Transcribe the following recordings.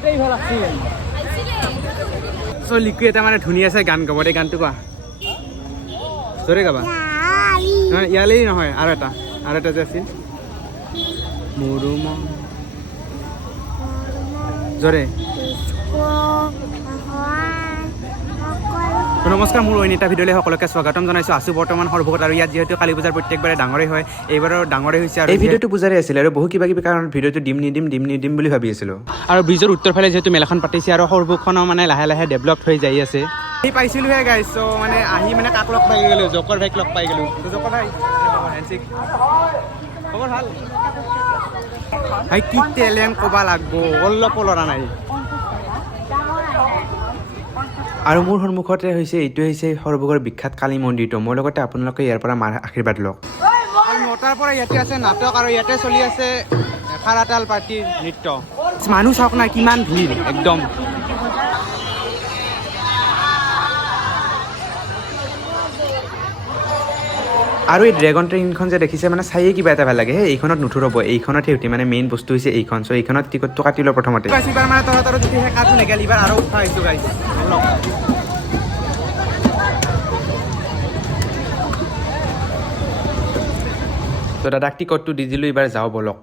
আগতেই ভাল আছিল চ' লিকু এটা মানে ধুনীয়া আছে গান গাব দে গানটো কোৱা জোৰে গাবা ইয়ালেই নহয় আৰু এটা যে আছিল মোৰো মন জোৰে নমস্কাৰ মোৰ অন্য এটা ভিডিঅ'লৈ সকলোকে স্বাগতম জনাইছোঁ আছোঁ বৰ্তমান সৰভোগত আৰু ইয়াত যিহেতু কালী পূজাৰ প্ৰত্যেকবাৰে ডাঙৰেই হয় এইবাৰো ডাঙৰেই হৈছে আৰু এই ভিডিঅ'টো পূজাৰে আছিল আৰু বহু কিবা কিবি কাৰণত ভিডিঅ'টো দিম নিদিম বুলি ভাবি আছিলোঁ আৰু ব্ৰিজৰ উত্তৰ ফালে যিহেতু মেলাখন পাতিছে আৰু সৰভোগখনো মানে লাহে লাহে ডেভেলপ হৈ যাই আছে এই পাইছিলোঁহে গাইছ চ' মানে আহি মানে কাক লগ পাই গ'লোঁ জকৰ ভাইক লগ পাই গ'লোঁ জকৰ ভাই খবৰ ভাল ভাই কি টেলেণ্ট ক'ব লাগব অলপ ল'ৰা নাই আৰু মোৰ সন্মুখতে হৈছে এইটো হৈছে সৰভোগৰ বিখ্যাত কালী মন্দিৰটো মোৰ লগতে আপোনালোকে ইয়াৰ পৰা মাৰ আশীৰ্বাদ লওক নটাৰ পৰা ইয়াতে আছে নাটক আৰু ইয়াতে চলি আছে খাৰাতাল পাৰ্টিৰ নৃত্য মানুহ চাওক না কিমান ভিৰ একদম আৰু এই ড্ৰেগন ট্ৰেইনখন যে দেখিছে মানে চায়ে কিবা এটা ভাল লাগে সেই এইখনত নুঠুৰব এইখনতহে উঠি মানে মেইন বস্তু হৈছে এইখন চ' এইখনত টিকটটো কাটি লওঁ প্ৰথমতে এইবাৰ মানে তহঁতৰ যদি সেই কাটো নেগেল এইবাৰ আৰু উঠা আহিছোঁ গাইছ তো দাদাক টিকটটো দি দিলোঁ এইবাৰ যাওঁ বলক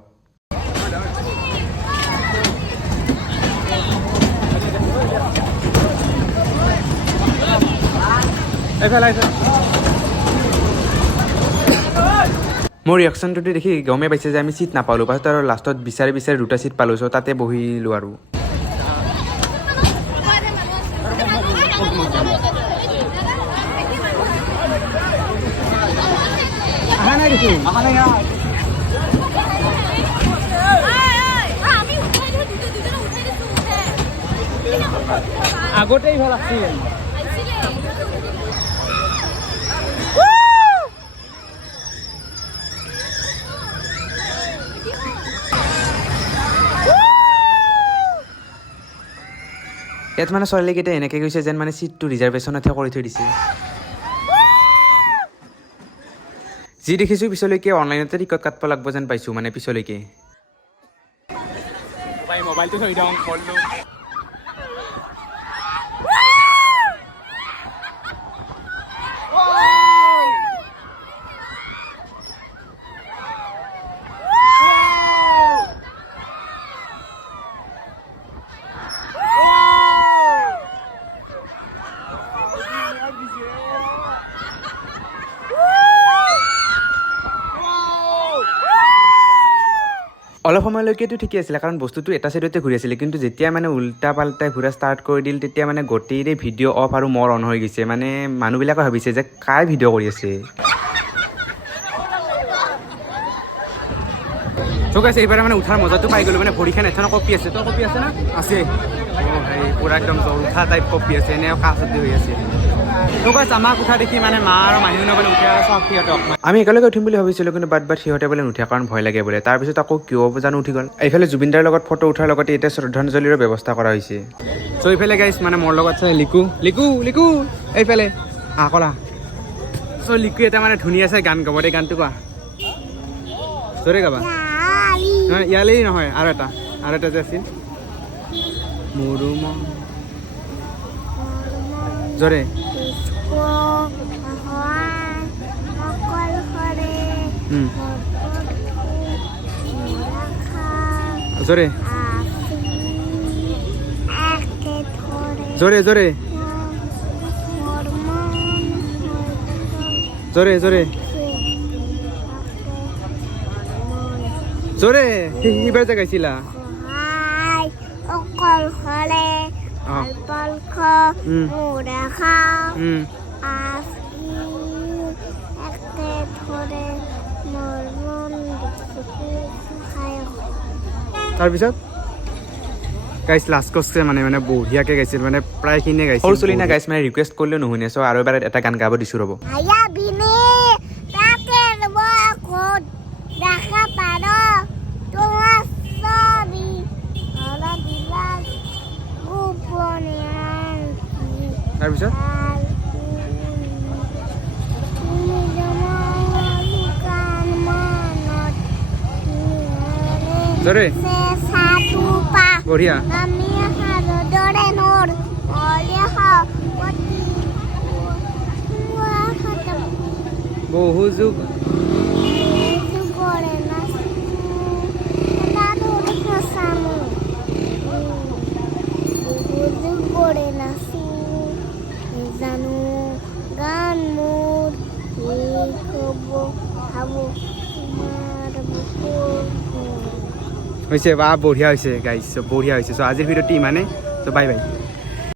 মোৰ ৰিয়েকশ্যনটো দেখি গমেই পাইছে যে আমি চিট নাপালোঁ পাছত আৰু লাষ্টত বিচাৰি দুটা চিট পালোঁ চ' তাতে বহিলোঁ আৰু আগতেই ভাল আছিল ইয়াত মানে ছোৱালীকেইটা এনেকৈ গৈছে যেন মানে চিটটো ৰিজাৰ্ভেশ্যনতহে কৰি থৈ দিছে যি দেখিছোঁ পিছলৈকে অনলাইনতে টিকট কাটিব লাগিব যেন পাইছোঁ মানে পিছলৈকে মোবাইলটো থৈ দিওঁ অলপ সময়লৈকেতো ঠিকে আছিলে কাৰণ বস্তুটো এটা চাইডতে ঘূৰি আছিলে কিন্তু যেতিয়া মানে উল্টা পাল্টাই ঘূৰা ষ্টাৰ্ট কৰি দিল তেতিয়া মানে গোটেইৰে ভিডিঅ' অফ আৰু মোৰ অন হৈ গৈছে মানে মানুহবিলাকে ভাবিছে যে কাৰ ভিডিঅ' কৰি আছে ঠিক আছে এইবাৰ মানে উঠাৰ মজাটো পাই গ'লোঁ মানে ভৰিখন এখনো কপি আছে তই কপি আছে না আছে হেৰি পূৰা একদম উঠা টাইপ কপি আছে এনে কাষতে হৈ আছে আমাক উঠা দেখি মানে মা আৰু মানুহ মানে উঠা চব সিহঁতক আমি একেলগে উঠিম বুলি ভাবিছিলোঁ কিন্তু বাদ সিহঁতে বোলে নুঠে কাৰণ ভয় লাগে বোলে তাৰপিছত আকৌ কিয় জানো উঠি গ'ল এইফালে জুবিনদাৰ লগত ফটো উঠাৰ লগতে এতিয়া শ্ৰদ্ধাঞ্জলিৰো ব্যৱস্থা কৰা হৈছে চ' এইফালে গাইছ মানে মোৰ লগত চাই লিকু এইফালে কলা চ' লিকু এটা মানে ধুনীয়া আছে গান গাব দে গানটো কোৱা জোৰে গাবা ইয়ালেই নহয় আৰু এটা যে আছিল মোৰো মন জোৰে জোৰে জোৰে জোৰে জোৰে জোৰে জোৰে এইবাৰ যে গাইছিলা তাৰপিছত গাইছ লাষ্ট কষ্টে মানে বঢ়িয়াকৈ গাইছিল মানে প্ৰায়খিনিয়ে গাইছিল সৰু চলি না গাইছ মানে ৰিকুৱেষ্ট কৰিলেও নুশুনে চ' আৰু এবাৰ এটা গান গাব দিছোঁ ৰ'ব তাৰপিছত জোৰে বঢ়িয়া বহু যুগ পরে নাচু দাদুর হাসানো বহু পরে নাচু জানো গান মোর এই খবর খাবো তোমার বুকুর হৈছে বা বঢ়িয়া হৈছে গাইছ বঢ়িয়া হৈছে চ' আজিৰ ভিডিঅ'টি ইমানে চ' বাই বাই